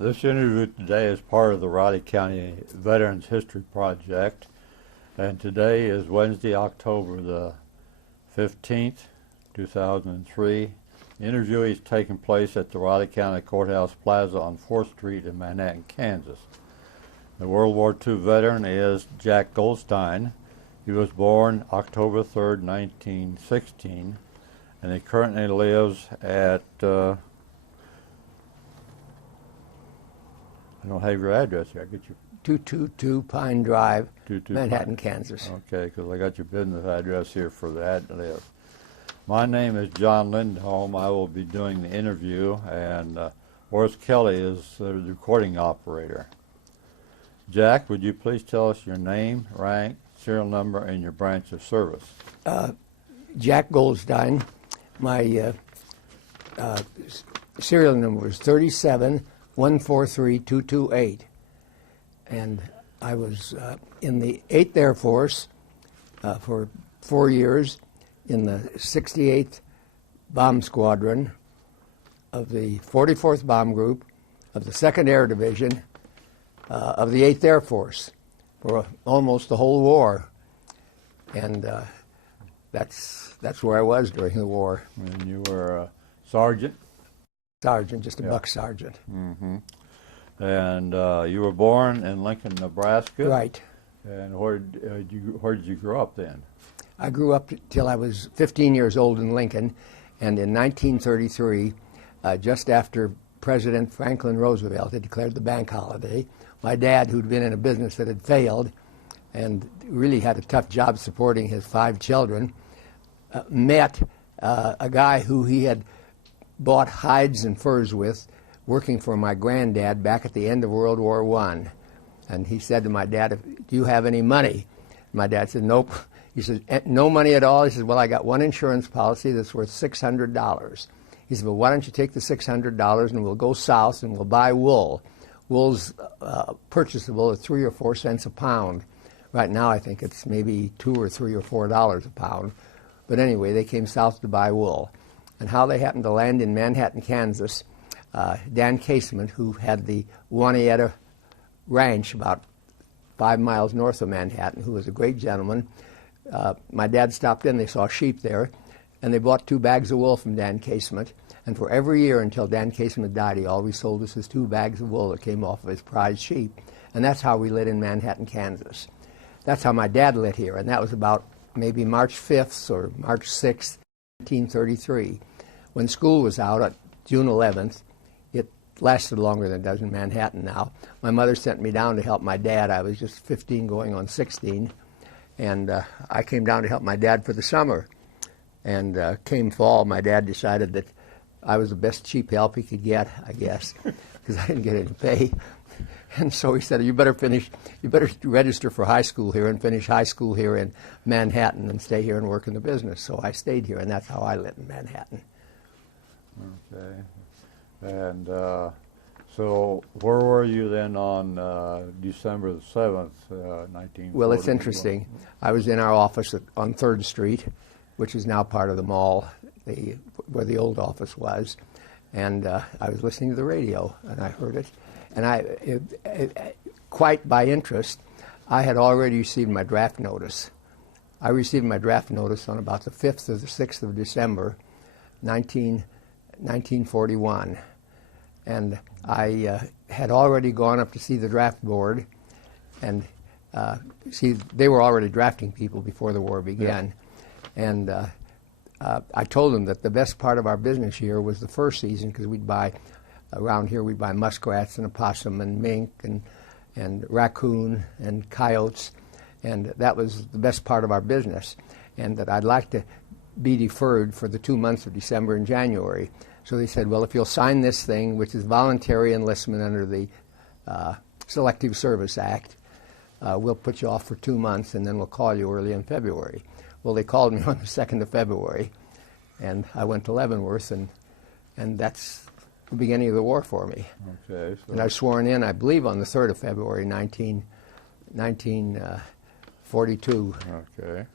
This interview today is part of the Riley County Veterans History Project, and today is Wednesday, October the 15th, 2003. The interview is taking place at the Riley County Courthouse Plaza on 4th Street in Manhattan, Kansas. The World War II veteran is Jack Goldstein. He was born October 3rd, 1916, and he currently lives at I don't have your address here. I get your 222 Pine Drive, 22 Manhattan, Pine. Kansas. Okay, because I got your business address here for the address. My name is John Lindholm. I will be doing the interview, and Horace Kelly is the recording operator. Jack, would you please tell us your name, rank, serial number, and your branch of service? Jack Goldstein. My serial number is 37143228, and I was in the 8th Air Force for 4 years in the 68th Bomb Squadron of the 44th Bomb Group of the 2nd Air Division of the 8th Air Force for almost the whole war, and that's where I was during the war. And you were a sergeant? Sergeant, just a buck sergeant. Mm-hmm. And you were born in Lincoln, Nebraska? Right. And where did you grow up then? I grew up till I was 15 years old in Lincoln, and in 1933, just after President Franklin Roosevelt had declared the bank holiday, my dad, who'd been in a business that had failed and really had a tough job supporting his 5 children, met a guy who he had bought hides and furs with, working for my granddad back at the end of World War I. And he said to my dad, "Do you have any money?" My dad said, "Nope." He said, "No money at all?" He said, "Well, I got one insurance policy that's worth $600. He said, "Well, why don't you take the $600 and we'll go south and we'll buy wool." Wool's purchasable at 3 or 4 cents a pound. Right now I think it's maybe $2 or $3 or $4 a pound. But anyway, they came south to buy wool. And how they happened to land in Manhattan, Kansas, Dan Casement, who had the Juanita Ranch about 5 miles north of Manhattan, who was a great gentleman, my dad stopped in, they saw sheep there, and they bought 2 bags of wool from Dan Casement. And for every year until Dan Casement died, he always sold us his 2 bags of wool that came off of his prize sheep. And that's how we lit in Manhattan, Kansas. That's how my dad lit here, and that was about maybe March 5th or March 6th, 1933. When school was out on June 11th, it lasted longer than it does in Manhattan now. My mother sent me down to help my dad. I was just 15 going on 16, and I came down to help my dad for the summer. And came fall, my dad decided that I was the best cheap help he could get, I guess, because I didn't get any pay. And so he said, you better register for high school here and finish high school here in Manhattan and stay here and work in the business. So I stayed here, and that's how I lit in Manhattan. Okay. And so where were you then on December the 7th, 1940? Well, it's interesting. I was in our office on 3rd Street, which is now part of the mall, where the old office was. And I was listening to the radio, and I heard it. And quite by interest, I had already received my draft notice. I received my draft notice on about the 5th or the 6th of December, 1941. And I had already gone up to see the draft board, and see, they were already drafting people before the war began. Yeah. And I told them that the best part of our business year was the first season, because around here we'd buy muskrats and opossum and mink and raccoon and coyotes, and that was the best part of our business, and that I'd like to be deferred for the 2 months of December and January. So they said, well, if you'll sign this thing, which is voluntary enlistment under the Selective Service Act, we'll put you off for 2 months, and then we'll call you early in February. Well, they called me on the 2nd of February, and I went to Leavenworth, and that's the beginning of the war for me. Okay. So and I was sworn in, I believe, on the 3rd of February, 1942. Okay.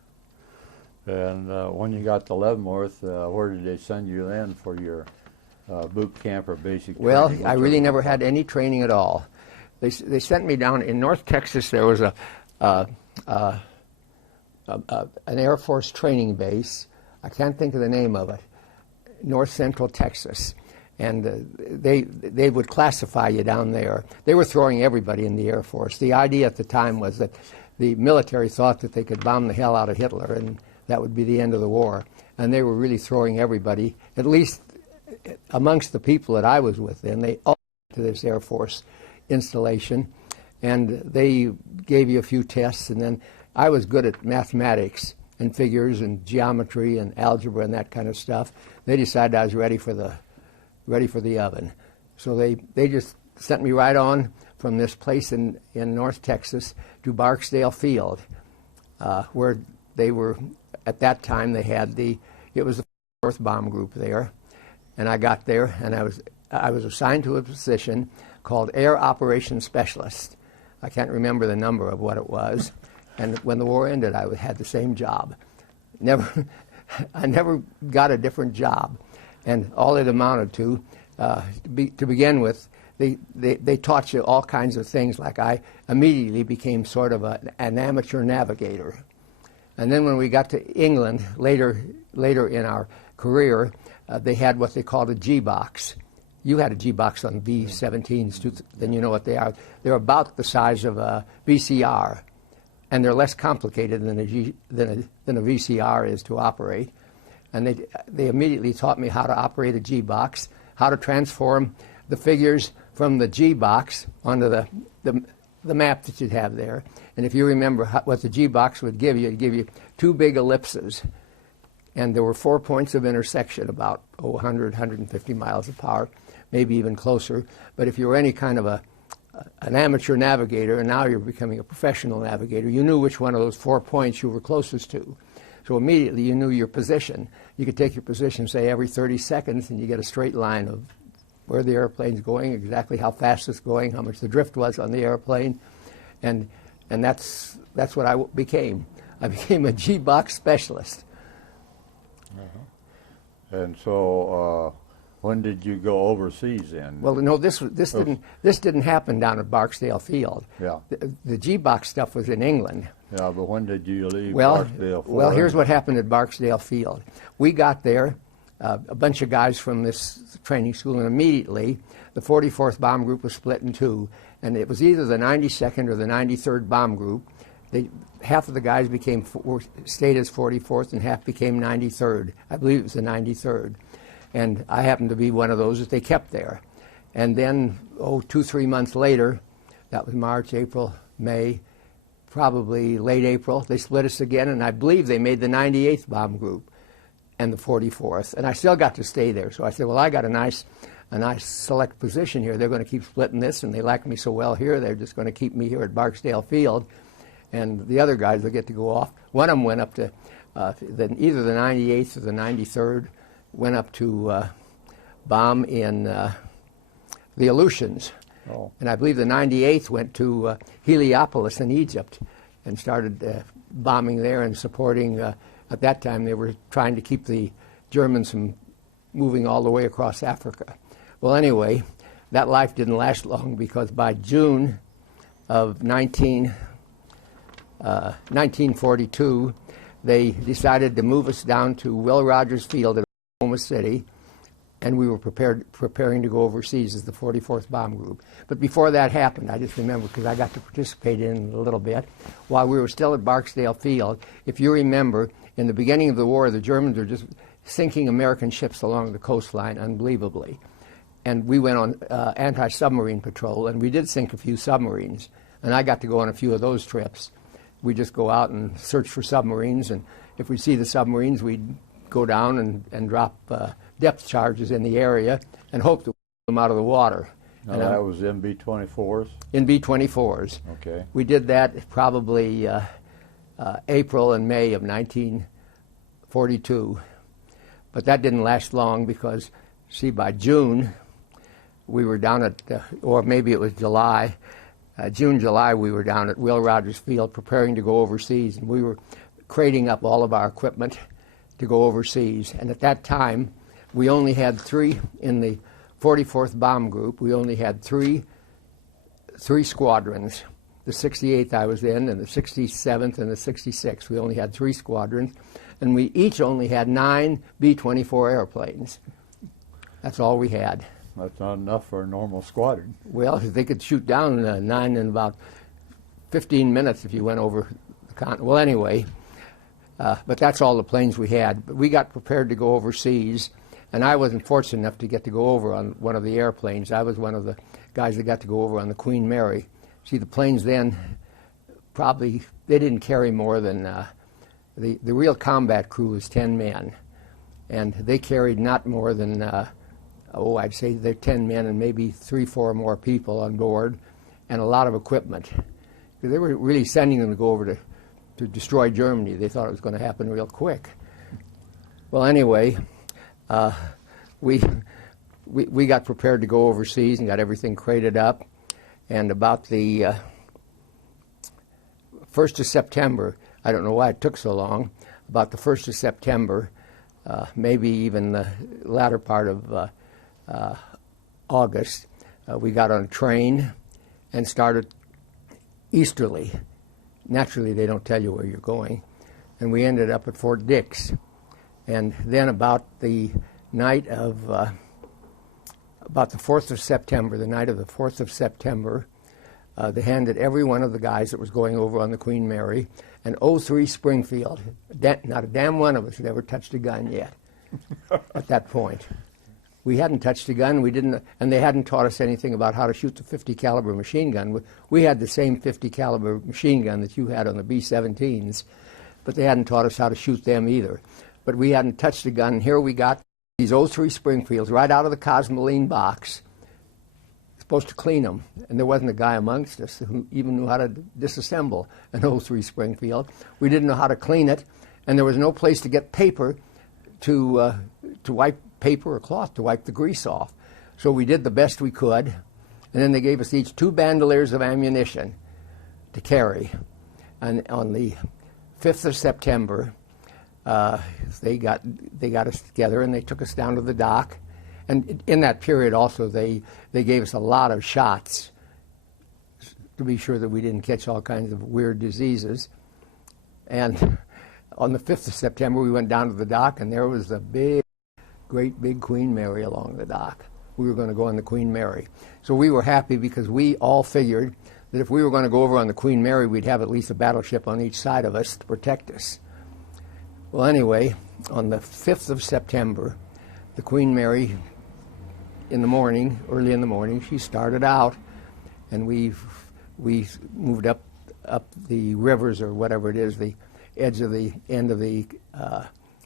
And when you got to Leavenworth, where did they send you then for your boot camp or basic Well, training? I really never had any training at all. They sent me down in North Texas. There was an Air Force training base. I can't think of the name of it. North Central Texas, and they would classify you down there. They were throwing everybody in the Air Force. The idea at the time was that the military thought that they could bomb the hell out of Hitler, and that would be the end of the war. And they were really throwing everybody, at least amongst the people that I was with then. They all went to this Air Force installation, and they gave you a few tests, and then I was good at mathematics and figures and geometry and algebra and that kind of stuff. They decided I was ready for the oven. So they just sent me right on from this place in North Texas to Barksdale Field, where they were, at that time it was the 4th Bomb Group there. And I got there, and I was assigned to a position called Air Operations Specialist. I can't remember the number of what it was. And when the war ended, I had the same job. I never got a different job. And all it amounted to begin with, they taught you all kinds of things. Like I immediately became sort of an amateur navigator. And then when we got to England later in our career, they had what they called a G-box. You had a G-box on B-17s too, then you know what they are. They're about the size of a VCR, and they're less complicated than a VCR is to operate. And they immediately taught me how to operate a G-box, how to transform the figures from the G-box onto the map that you'd have there. And if you remember what the G-box would give you, it'd give you 2 big ellipses. And there were 4 points of intersection, about 100, 150 miles apart, maybe even closer. But if you were any kind of an amateur navigator, and now you're becoming a professional navigator, you knew which one of those 4 points you were closest to. So immediately you knew your position. You could take your position, say, every 30 seconds, and you get a straight line of where the airplane's going, exactly how fast it's going, how much the drift was on the airplane. And that's what I became. I became a G-box specialist. And so, when did you go overseas then? Well, no, this didn't happen down at Barksdale Field. Yeah. The G-box stuff was in England. Yeah, but when did you leave Well, Barksdale? well, here's what happened at Barksdale Field. We got there, a bunch of guys from this training school, and immediately the 44th Bomb Group was split in two, and it was either the 92nd or the 93rd Bomb Group. Half of the guys stayed as 44th, and half became 93rd. I believe it was the 93rd. And I happened to be one of those that they kept there. And then, 2-3 months later, that was March, April, May, probably late April, they split us again, and I believe they made the 98th Bomb Group and the 44th. And I still got to stay there. So I said, well, I got a nice select position here. They're going to keep splitting this, and they like me so well here, they're just going to keep me here at Barksdale Field. And the other guys will get to go off. One of them went up to either the 98th or the 93rd, went up to bomb in the Aleutians. Oh. And I believe the 98th went to Heliopolis in Egypt and started bombing there and supporting, at that time they were trying to keep the Germans from moving all the way across Africa. Well, anyway, that life didn't last long, because by June of 1942, they decided to move us down to Will Rogers Field in Oklahoma City, and we were preparing to go overseas as the 44th Bomb Group. But before that happened, I just remember, because I got to participate in it a little bit, while we were still at Barksdale Field, if you remember, in the beginning of the war, the Germans were just sinking American ships along the coastline unbelievably. And we went on anti-submarine patrol, and we did sink a few submarines, and I got to go on a few of those trips. We just go out and search for submarines, and if we see the submarines, we'd go down and drop depth charges in the area and hope to pull them out of the water. Now that was in B-24s? In B-24s. Okay. We did that probably April and May of 1942. But that didn't last long, because, see, by June, we were down at, or maybe it was July, June, July, we were down at Will Rogers Field preparing to go overseas, and we were crating up all of our equipment to go overseas. And at that time, we only had three in the 44th Bomb Group. We only had three squadrons. The 68th I was in, and the 67th and the 66th. We only had three squadrons, and we each only had 9 B-24 airplanes. That's all we had. That's not enough for a normal squadron. Well, they could shoot down 9 in about 15 minutes if you went over the continent. Well, anyway, but that's all the planes we had. But we got prepared to go overseas, and I wasn't fortunate enough to get to go over on one of the airplanes. I was one of the guys that got to go over on the Queen Mary. See, the planes then, probably, they didn't carry more than, the real combat crew was 10 men. And they carried not more than, I'd say they're 10 men and maybe 3-4 more people on board, and a lot of equipment. They were really sending them to go over to destroy Germany. They thought it was going to happen real quick. Well, anyway, we got prepared to go overseas and got everything crated up. And about the 1st of September, I don't know why it took so long, about the 1st of September, maybe even the latter part of August, we got on a train and started easterly. Naturally, they don't tell you where you're going. And we ended up at Fort Dix. And then about the night of, about the 4th of September, the night of the 4th of September, they handed every one of the guys that was going over on the Queen Mary an 03 Springfield. Not a damn one of us had ever touched a gun yet at that point. We hadn't touched a gun, we didn't, and they hadn't taught us anything about how to shoot the 50 caliber machine gun. We had the same 50 caliber machine gun that you had on the B-17s, but they hadn't taught us how to shoot them either. But we hadn't touched a gun, and here we got these 03 Springfields right out of the Cosmoline box, supposed to clean them, and there wasn't a guy amongst us who even knew how to disassemble an 03 Springfield. We didn't know how to clean it, and there was no place to get paper to wipe paper or cloth to wipe the grease off. So we did the best we could, and then they gave us each 2 bandoliers of ammunition to carry. And on the 5th of September, they got us together and they took us down to the dock. And in that period also, they gave us a lot of shots to be sure that we didn't catch all kinds of weird diseases. And on the 5th of September, we went down to the dock, and there was a great big Queen Mary along the dock. We were going to go on the Queen Mary. So we were happy because we all figured that if we were going to go over on the Queen Mary, we'd have at least a battleship on each side of us to protect us. Well, anyway, on the 5th of September, the Queen Mary, in the morning, early in the morning, she started out, and we moved up the rivers, or whatever it is, the edge of the end of the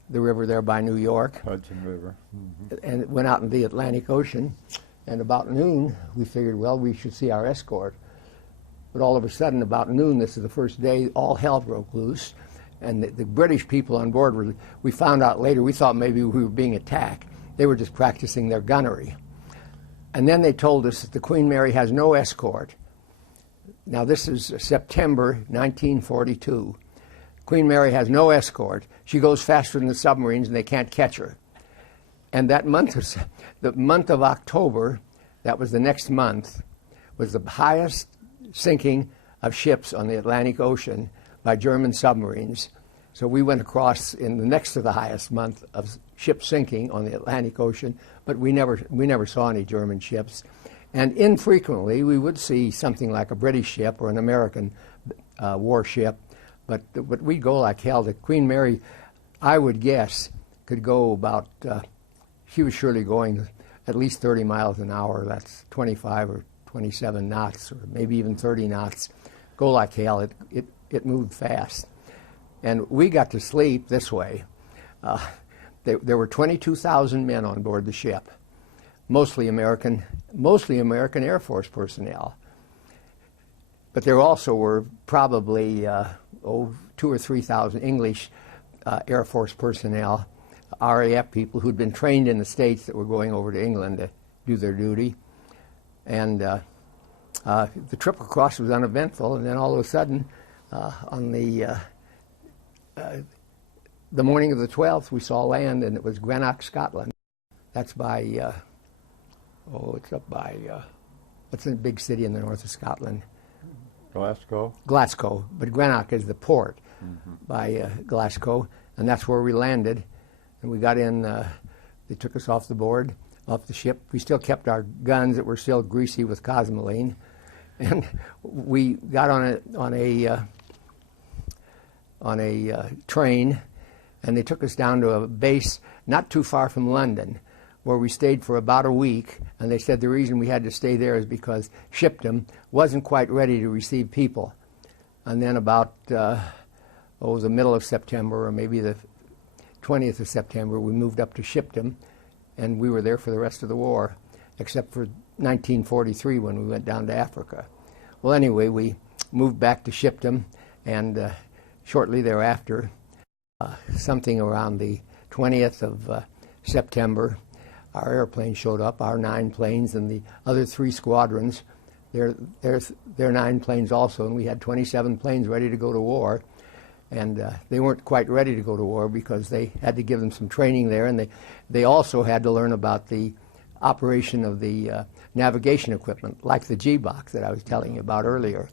river there by New York. Hudson River. Mm-hmm. And it went out in the Atlantic Ocean, and about noon, we figured, well, we should see our escort. But all of a sudden, about noon, this is the first day, all hell broke loose. And the British people on board we found out later, we thought maybe we were being attacked. They were just practicing their gunnery. And then they told us that the Queen Mary has no escort. Now this is September 1942. Queen Mary has no escort. She goes faster than the submarines and they can't catch her. And that month, the month of October, that was the next month, was the highest sinking of ships on the Atlantic Ocean by German submarines. So we went across in the next to the highest month of ship sinking on the Atlantic Ocean, but we never saw any German ships. And infrequently we would see something like a British ship or an American warship, but we'd go like hell. The Queen Mary, I would guess, could go about, she was surely going at least 30 miles an hour. That's 25 or 27 knots, or maybe even 30 knots. Go like hell. It moved fast. And we got to sleep this way. There were 22,000 men on board the ship, mostly American Air Force personnel. But there also were probably 2,000 or 3,000 English Air Force personnel, RAF people who'd been trained in the States that were going over to England to do their duty. And the trip across was uneventful, and then all of a sudden, on the morning of the 12th, we saw land, and it was Greenock, Scotland. That's by, it's up by, what's the big city in the north of Scotland? Glasgow? Glasgow, but Greenock is the port by Glasgow, and that's where we landed. And we got in, they took us off the board, off the ship. We still kept our guns that were still greasy with cosmoline. And we got on a train, and they took us down to a base not too far from London, where we stayed for about a week. And they said the reason we had to stay there is because Shipton wasn't quite ready to receive people. And then about the middle of September, or maybe the 20th of September, we moved up to Shipton, and we were there for the rest of the war, except for 1943 when we went down to Africa. Well, anyway, we moved back to Shipton, and shortly thereafter, something around the 20th of September, our airplane showed up, our 9 planes, and the other 3 squadrons, their 9 planes also, and we had 27 planes ready to go to war. And they weren't quite ready to go to war because they had to give them some training there, and they also had to learn about the operation of the navigation equipment, like the G-box that I was telling you about earlier.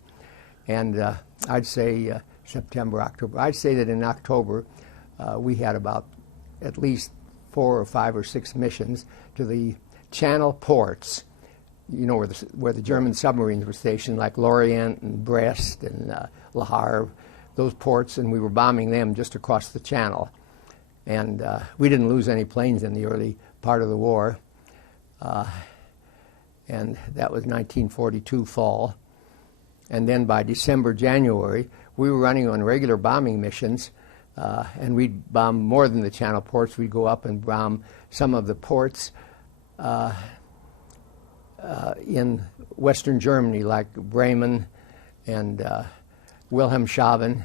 And I'd say September, October. I'd say that in October we had about at least 4 or 5 or 6 missions to the Channel ports, you know, where the German submarines were stationed, like Lorient and Brest and Le Havre, those ports, and we were bombing them just across the Channel. And we didn't lose any planes in the early part of the war. And that was 1942 fall. And then by December, January, we were running on regular bombing missions, and we'd bomb more than the Channel ports. We'd go up and bomb some of the ports in Western Germany, like Bremen and Wilhelmshaven.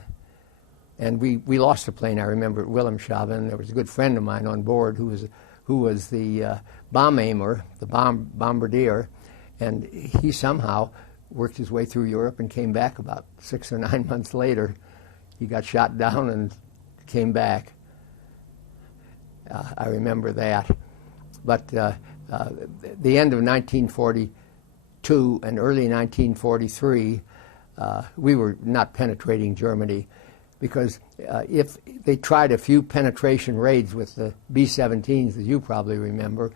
And we lost a plane, I remember, at Wilhelmshaven. There was a good friend of mine on board who was the bomb aimer, the bombardier, and he somehow worked his way through Europe and came back about 6 or 9 months later. He got shot down and came back. I remember that. But the end of 1942 and early 1943, we were not penetrating Germany, because if they tried a few penetration raids with the B-17s, as you probably remember,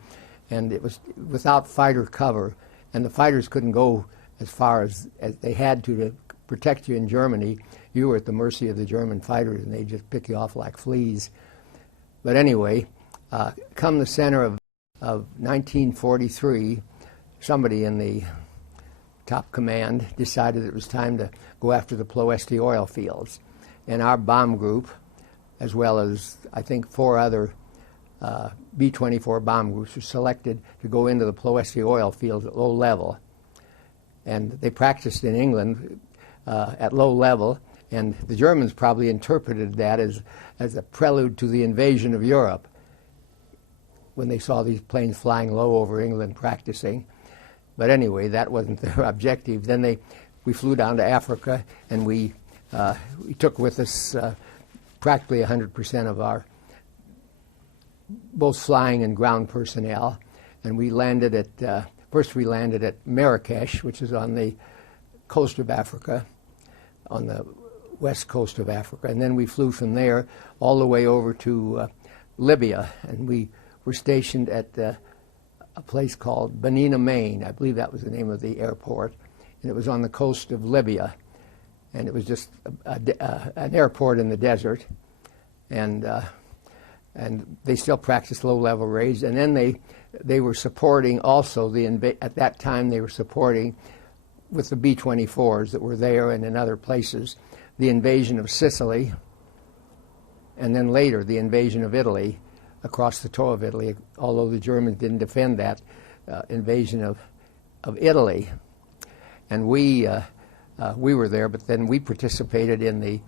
and it was without fighter cover, and the fighters couldn't go as far as they had to protect you in Germany. You were at the mercy of the German fighters, and they'd just pick you off like fleas. But anyway, come the center of 1943, somebody in the top command decided it was time to go after the Ploiesti oil fields. And our bomb group, as well as I think 4 other B-24 bomb groups, were selected to go into the Ploiesti oil fields at low level. And they practiced in England at low level, and the Germans probably interpreted that as a prelude to the invasion of Europe when they saw these planes flying low over England practicing. But anyway, that wasn't their objective. Then we flew down to Africa, and we took with us practically 100% of our both flying and ground personnel, and we landed at first we landed at Marrakesh, which is on the coast of Africa, on the west coast of Africa, and then we flew from there all the way over to Libya, and we were stationed at a place called Benina, Maine. I believe that was the name of the airport, and it was on the coast of Libya, and it was just an airport in the desert, and they still practiced low-level raids. And then they were supporting also at that time they were supporting with the B-24s that were there and in other places the invasion of Sicily, and then later the invasion of Italy across the toe of Italy, although the Germans didn't defend that invasion of Italy. And we were there, but then we participated in the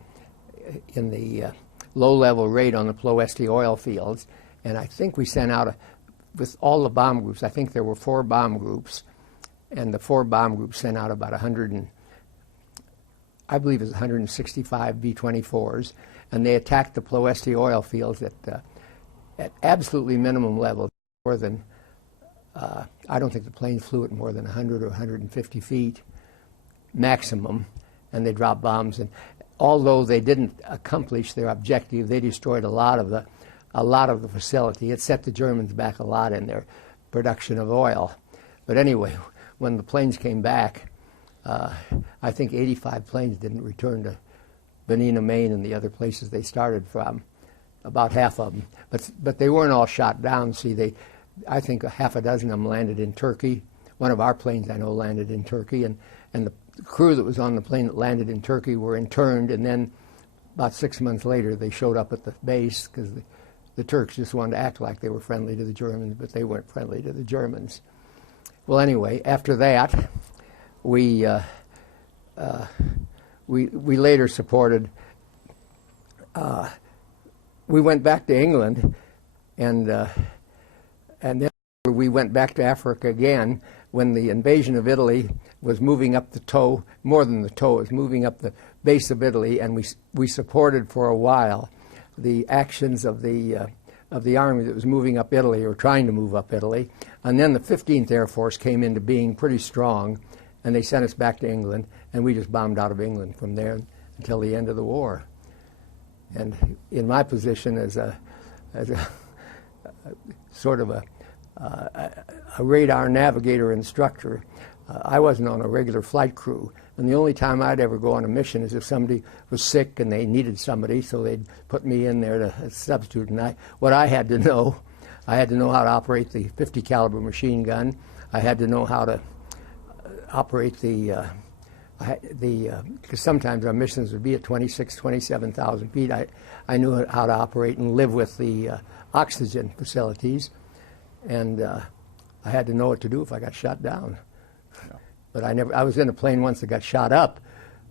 low-level raid on the Ploiesti oil fields, and I think we sent out with all the bomb groups, I think there were 4 bomb groups, and the 4 bomb groups sent out about 165 B-24s, and they attacked the Ploiesti oil fields at absolutely minimum level. more than, I don't think the planes flew at more than 100 or 150 feet maximum, and they dropped bombs. And although they didn't accomplish their objective, they destroyed a lot of the facility. It set the Germans back a lot in their production of oil. But anyway, when the planes came back, I think 85 planes didn't return to Benina, Maine, and the other places they started from. About half of them, but they weren't all shot down. See, I think a half a dozen of them landed in Turkey. One of our planes I know landed in Turkey, and the crew that was on the plane that landed in Turkey were interned, and then about 6 months later they showed up at the base because the Turks just wanted to act like they were friendly to the Germans, but they weren't friendly to the Germans. Well, anyway, after that, we later supported. We went back to England, and then we went back to Africa again when the invasion of Italy was moving up the toe, more than the toe, it was moving up the base of Italy, and we supported for a while the actions of the army that was moving up Italy, or trying to move up Italy. And then the 15th Air Force came into being pretty strong, and they sent us back to England, and we just bombed out of England from there until the end of the war. And in my position as a sort of a radar navigator instructor, I wasn't on a regular flight crew. And the only time I'd ever go on a mission is if somebody was sick and they needed somebody, so they'd put me in there to substitute. And what I had to know how to operate the 50 caliber machine gun. I had to know how to operate because sometimes our missions would be at 26, 27,000 feet. I knew how to operate and live with the oxygen facilities, and I had to know what to do if I got shot down. No. But I was in a plane once that got shot up,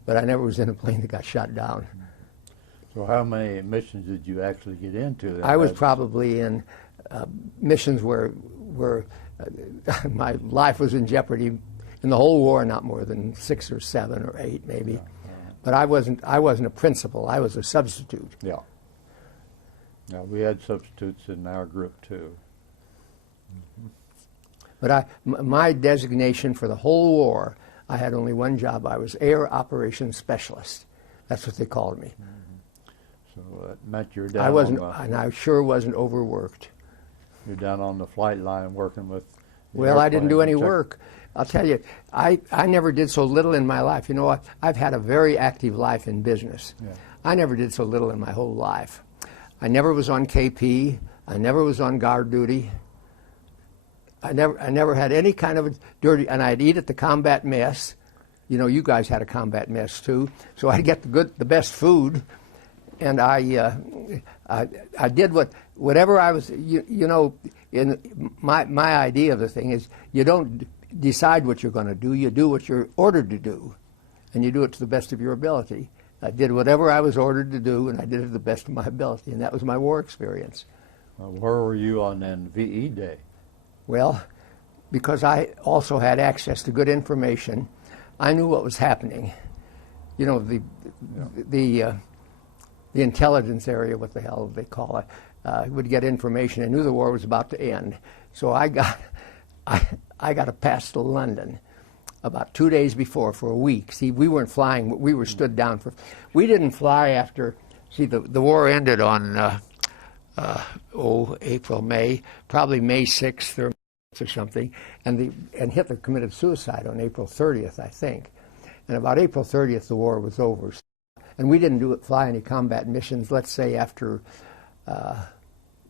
but I never was in a plane that got shot down. So how many missions did you actually get into? I was probably in missions where my life was in jeopardy. In the whole war, not more than 6 or 7 or 8, maybe. Yeah. But I wasn't a principal. I was a substitute. Yeah. Yeah, we had substitutes in our group too. Mm-hmm. But my designation for the whole war, I had only one job. I was Air Operations Specialist. That's what they called me. Mm-hmm. So that meant you're down. And I sure wasn't overworked. You're down on the flight line working with. Well, I didn't do any work. I'll tell you, I never did so little in my life. You know, I've had a very active life in business. Yeah. I never did so little in my whole life. I never was on KP. I never was on guard duty. I never had any kind of dirty, and I'd eat at the combat mess. You know, you guys had a combat mess too. So I'd get the best food, and I did whatever I was. You know, in my idea of the thing is, you don't decide what you're going to do. You do what you're ordered to do, and you do it to the best of your ability. I did whatever I was ordered to do, and I did it to the best of my ability, and that was my war experience. Where were you on VE Day? Well, because I also had access to good information, I knew what was happening. You know, the intelligence area, what the hell they call it, would get information. I knew the war was about to end, so I got a pass to London about 2 days before for a week. See, we weren't flying. We were stood down for. We didn't fly after. See, the war ended on April, May, probably May 6th or something, and Hitler committed suicide on April 30th, I think. And about April 30th, the war was over. And we didn't fly any combat missions, let's say after,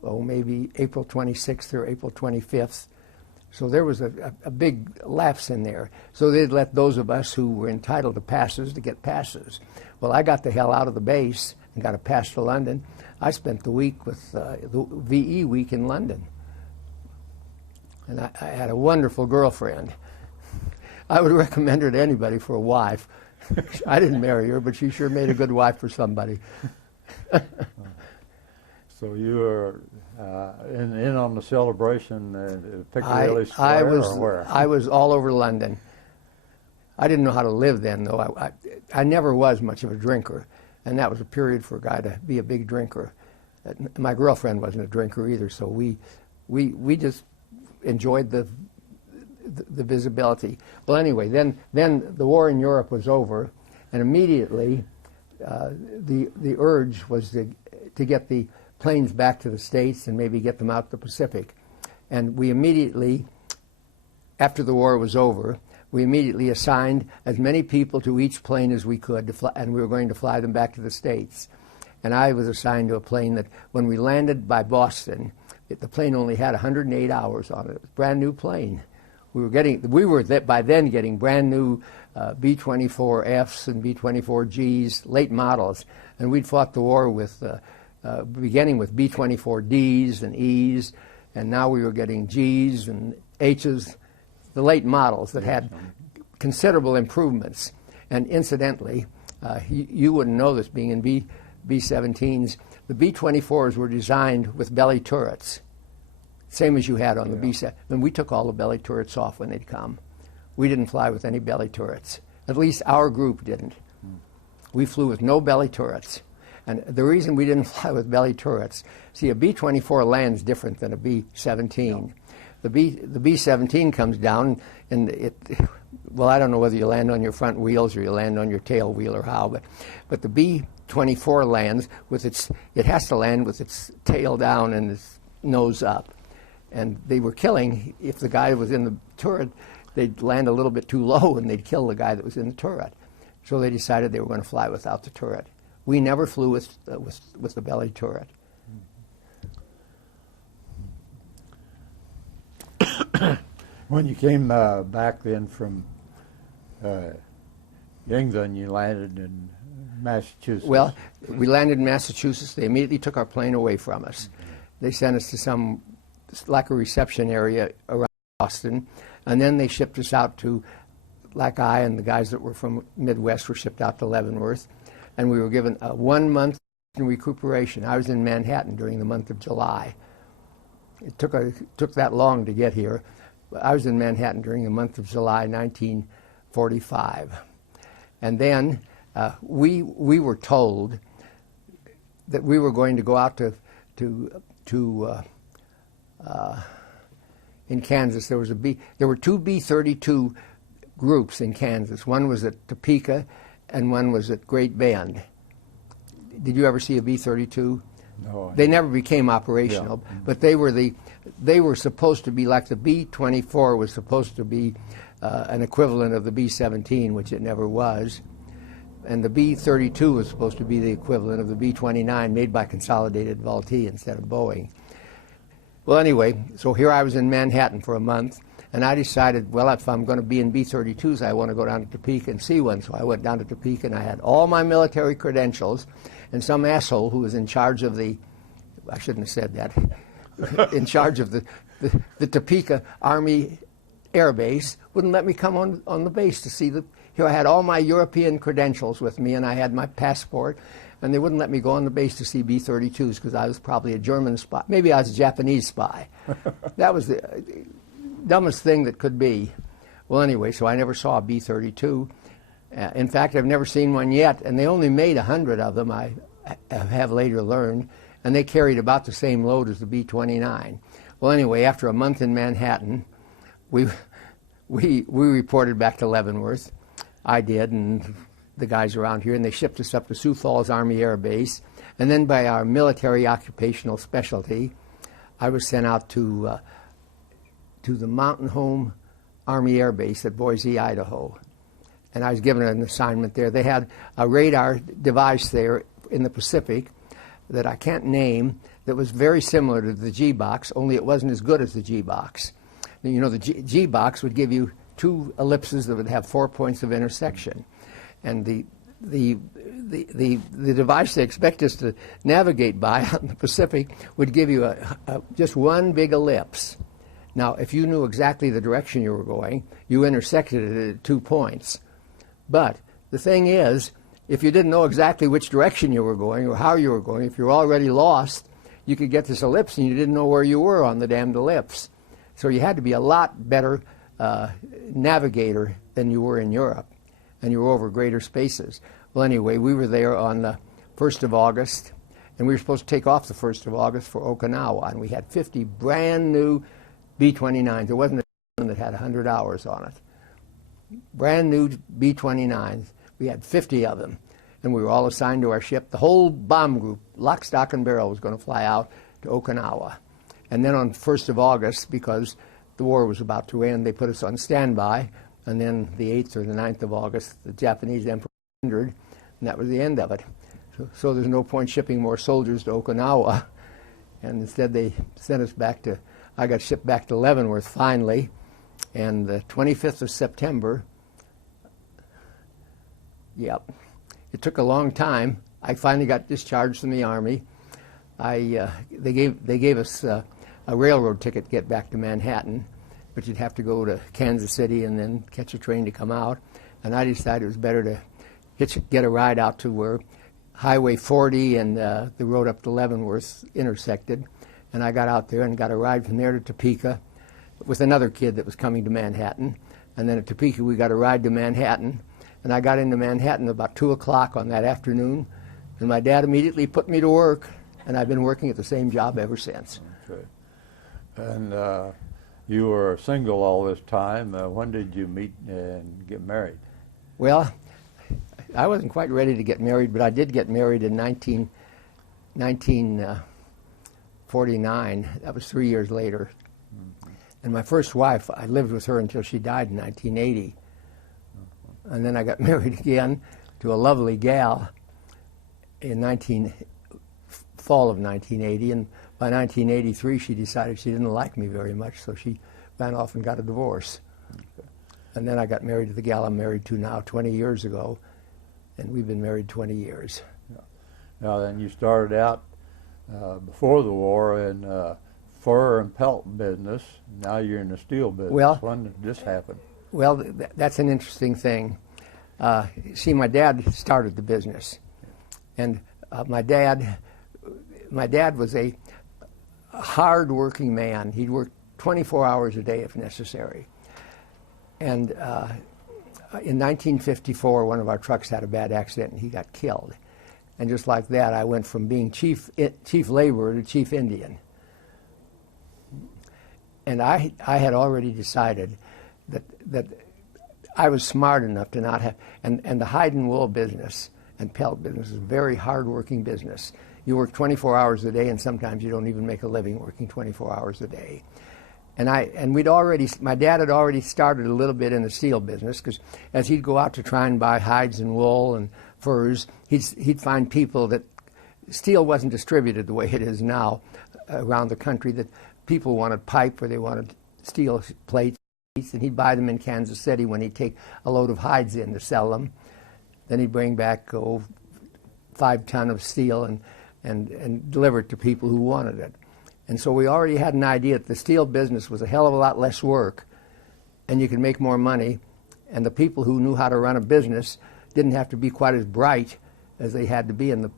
maybe April 26th or April 25th. So there was a big lapse in there. So they'd let those of us who were entitled to passes to get passes. Well, I got the hell out of the base and got a pass to London. I spent the week with the VE week in London. And I had a wonderful girlfriend. I would recommend her to anybody for a wife. I didn't marry her, but she sure made a good wife for somebody. So you were in on the celebration at Piccadilly Square, or where? I was all over London. I didn't know how to live then, though. I never was much of a drinker, and that was a period for a guy to be a big drinker. My girlfriend wasn't a drinker either, so we just enjoyed the visibility. Well, anyway, then the war in Europe was over, and immediately the urge was to get the planes back to the States and maybe get them out the Pacific. And we immediately, after the war was over, we immediately assigned as many people to each plane as we could, to fly, and we were going to fly them back to the States. And I was assigned to a plane that, when we landed by Boston, the plane only had 108 hours on it. It was a brand new plane. We were by then getting brand new B-24Fs and B-24Gs, late models, and we'd fought the war with, beginning with B-24Ds and Es, and now we were getting Gs and Hs, the late models that had considerable improvements. And incidentally, you wouldn't know this being in B-17s, the B-24s were designed with belly turrets, same as you had on the B-7. And we took all the belly turrets off when they'd come. We didn't fly with any belly turrets. At least our group didn't. We flew with no belly turrets. And the reason we didn't fly with belly turrets, see, a B-24 lands different than a B-17. The B-17 comes down, and well, I don't know whether you land on your front wheels or you land on your tail wheel or how, but the B-24 lands with it has to land with its tail down and its nose up. And they were killing, if the guy was in the turret, they'd land a little bit too low and they'd kill the guy that was in the turret. So they decided they were going to fly without the turret. We never flew with the belly turret. When you came back then from England, you landed in Massachusetts. Well, we landed in Massachusetts. They immediately took our plane away from us. They sent us to some, like a reception area around Boston, and then they shipped us out to, like I and the guys that were from Midwest were shipped out to Leavenworth, and we were given a 1 month in recuperation. I was in Manhattan during the month of July. It took that long to get here. I was in Manhattan during the month of July 1945. And then we were told that we were going to go out in Kansas. There were two B-32 groups in Kansas. One was at Topeka and one was at Great Bend. Did you ever see a B-32? No. They never became operational, yeah. But they were supposed to be like the B-24 was supposed to be an equivalent of the B-17, which it never was. And the B-32 was supposed to be the equivalent of the B-29 made by Consolidated Vultee instead of Boeing. Well, anyway, so here I was in Manhattan for a month, and I decided, well, if I'm going to be in B-32s, I want to go down to Topeka and see one. So I went down to Topeka, and I had all my military credentials, and some asshole who was in charge of the, I shouldn't have said that, in charge of the Topeka Army Air Base wouldn't let me come on the base to see here I had all my European credentials with me, and I had my passport, and they wouldn't let me go on the base to see B-32s because I was probably a German spy. Maybe I was a Japanese spy. That was the dumbest thing that could be. Well, anyway, so I never saw a B-32. In fact, I've never seen one yet, and they only made 100 of them, I have later learned, and they carried about the same load as the B-29. Well, anyway, after a month in Manhattan, we reported back to Leavenworth. I did, and the guys around here, and they shipped us up to Sioux Falls Army Air Base. And then by our military occupational specialty, I was sent out to the Mountain Home Army Air Base at Boise, Idaho. And I was given an assignment there. They had a radar device there in the Pacific that I can't name that was very similar to the G-box, only it wasn't as good as the G-box. You know, the G-box would give you two ellipses that would have 4 points of intersection. And the device they expect us to navigate by out in the Pacific would give you just one big ellipse. Now, if you knew exactly the direction you were going, you intersected it at 2 points. But the thing is, if you didn't know exactly which direction you were going or how you were going, if you were already lost, you could get this ellipse and you didn't know where you were on the damned ellipse. So you had to be a lot better navigator than you were in Europe, and you were over greater spaces. Well, anyway, we were there on the 1st of August, and we were supposed to take off the 1st of August for Okinawa, and we had 50 brand new B-29s. There wasn't a one that had 100 hours on it. Brand new B-29s. We had 50 of them, and we were all assigned to our ship. The whole bomb group, lock, stock, and barrel, was going to fly out to Okinawa. And then on 1st of August, because the war was about to end, they put us on standby. And then the 8th or the 9th of August, the Japanese emperor surrendered, and that was the end of it. So there's no point shipping more soldiers to Okinawa. And instead they sent us back to, I got shipped back to Leavenworth finally. And the 25th of September, yep, it took a long time. I finally got discharged from the Army. They gave us a railroad ticket to get back to Manhattan, but you'd have to go to Kansas City and then catch a train to come out. And I decided it was better to get a ride out to where Highway 40 and the road up to Leavenworth intersected. And I got out there and got a ride from there to Topeka with another kid that was coming to Manhattan. And then at Topeka we got a ride to Manhattan. And I got into Manhattan about 2 o'clock on that afternoon. And my dad immediately put me to work. And I've been working at the same job ever since. Okay. And you were single all this time. When did you meet and get married? Well, I wasn't quite ready to get married, but I did get married in 1949. That was 3 years later. Mm-hmm. And my first wife, I lived with her until she died in 1980. Mm-hmm. And then I got married again to a lovely gal in fall of 1980. And by 1983, she decided she didn't like me very much, so she ran off and got a divorce. Okay. And then I got married to the gal I'm married to now 20 years ago. And we've been married 20 years. Yeah. Now then, you started out before the war in fur and pelt business. Now you're in the steel business. Well, when did this happen? Well, that's an interesting thing. See, my dad started the business, and my dad was a hard-working man. He'd work 24 hours a day if necessary, and in 1954, one of our trucks had a bad accident and he got killed. And just like that, I went from being chief laborer to chief Indian. And I had already decided that I was smart enough to not have, and the hide and wool business and pelt business is a very hard-working business. You work 24 hours a day, and sometimes you don't even make a living working 24 hours a day. And my dad had already started a little bit in the steel business, because as he'd go out to try and buy hides and wool and furs, he'd find people that steel wasn't distributed the way it is now around the country, that people wanted pipe or they wanted steel plates, and he'd buy them in Kansas City when he'd take a load of hides in to sell them. Then he'd bring back 5 ton of steel and deliver it to people who wanted it. And so we already had an idea that the steel business was a hell of a lot less work, and you could make more money, and the people who knew how to run a business didn't have to be quite as bright as they had to be in the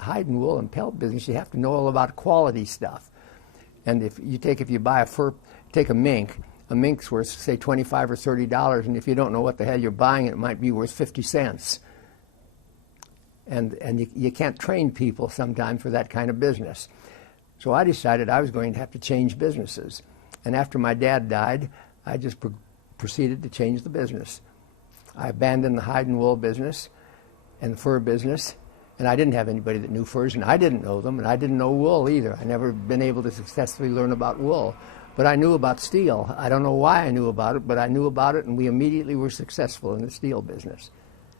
hide and wool and pelt business. You have to know all about quality stuff. And if you buy take a mink's worth, say, $25 or $30, and if you don't know what the hell you're buying, it might be worth 50 cents. And you can't train people sometimes for that kind of business. So I decided I was going to have to change businesses. And after my dad died, I just proceeded to change the business. I abandoned the hide and wool business and the fur business, and I didn't have anybody that knew furs, and I didn't know them, and I didn't know wool either. I never been able to successfully learn about wool. But I knew about steel. I don't know why I knew about it, but I knew about it, and we immediately were successful in the steel business.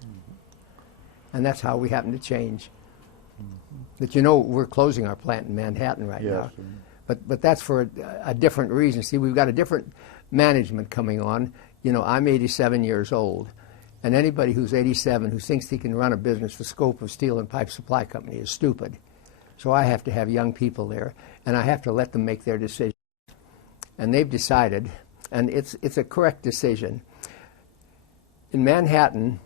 Mm-hmm. And that's how we happened to change. But we're closing our plant in Manhattan right now. But that's for a different reason. See, we've got a different management coming on. I'm 87 years old, and anybody who's 87 who thinks he can run a business the scope of Steel and Pipe Supply Company is stupid. So I have to have young people there, and I have to let them make their decision. And they've decided, and it's a correct decision. In Manhattan,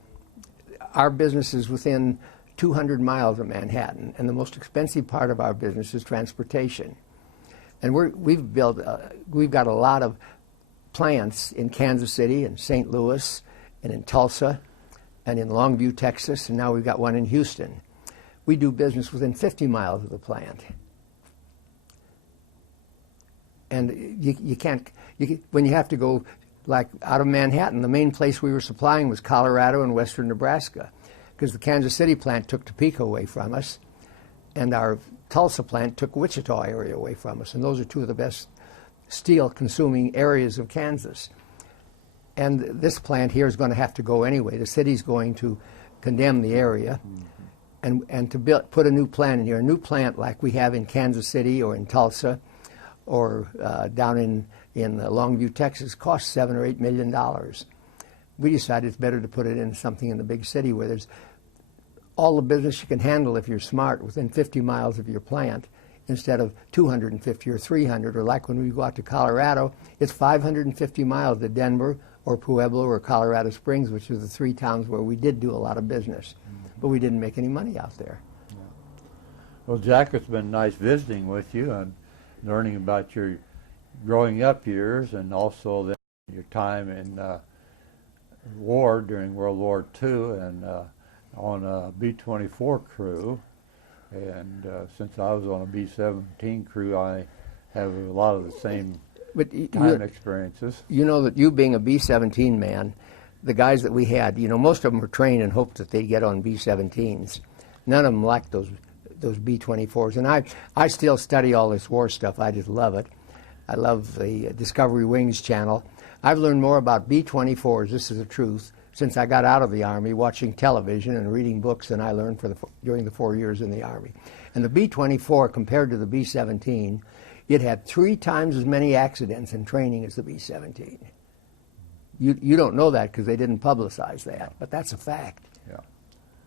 our business is within 200 miles of Manhattan, and the most expensive part of our business is transportation. And we've got a lot of plants in Kansas City and St. Louis and in Tulsa and in Longview, Texas, and now we've got one in Houston. We do business within 50 miles of the plant. And you can't, when you have to go, like out of Manhattan, the main place we were supplying was Colorado and western Nebraska, because the Kansas City plant took Topeka away from us, and our Tulsa plant took Wichita area away from us, and those are two of the best steel-consuming areas of Kansas. And this plant here is going to have to go anyway. The city's going to condemn the area, and to put a new plant in here, a new plant like we have in Kansas City or in Tulsa or down in Longview, Texas, costs $7 or $8 million. We decided it's better to put it in something in the big city where there's all the business you can handle if you're smart within 50 miles of your plant, instead of 250 or 300, or like when we go out to Colorado, it's 550 miles to Denver or Pueblo or Colorado Springs, which are the three towns where we did do a lot of business. But we didn't make any money out there. Yeah. Well, Jack, it's been nice visiting with you and learning about your growing up years, and also then your time in war during World War II, and on a B-24 crew. And since I was on a B-17 crew, I have a lot of the same time experiences. You know that you being a B-17 man, the guys that we had, you know, most of them were trained and hoped that they'd get on B-17s. None of them liked those B-24s. And I still study all this war stuff. I just love it. I love the Discovery Wings channel. I've learned more about B-24s, this is the truth, since I got out of the Army, watching television and reading books than I learned during the 4 years in the Army. And the B-24, compared to the B-17, it had 3 times as many accidents in training as the B-17. You don't know that because they didn't publicize that, but that's a fact. Yeah.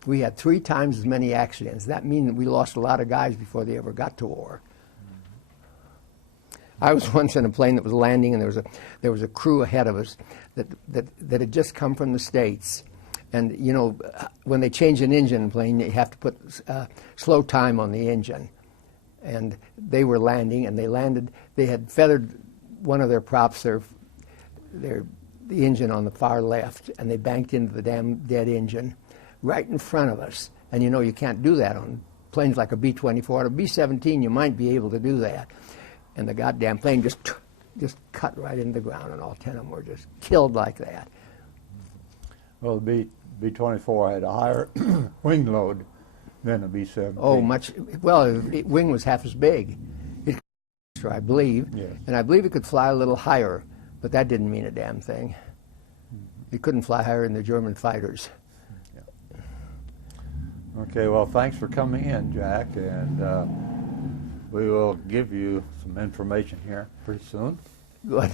We had 3 times as many accidents. That means that we lost a lot of guys before they ever got to war. I was once in a plane that was landing, and there was a crew ahead of us that had just come from the States. And you know, when they change an engine in a plane, you have to put slow time on the engine. And they were landing, and they landed. They had feathered one of their props, the engine on the far left, and they banked into the damn dead engine right in front of us. And you know, you can't do that on planes like a B-24. On a B-17, you might be able to do that. And the goddamn plane just cut right into the ground, and all 10 of them were just killed like that. Well, the B-24 had a higher wing load than a B-17. Oh, much. Well, the wing was half as big, I believe. Yes. And I believe it could fly a little higher, but that didn't mean a damn thing. It couldn't fly higher than the German fighters. Yeah. Okay, well, thanks for coming in, Jack, and we will give you some information here pretty soon. Good.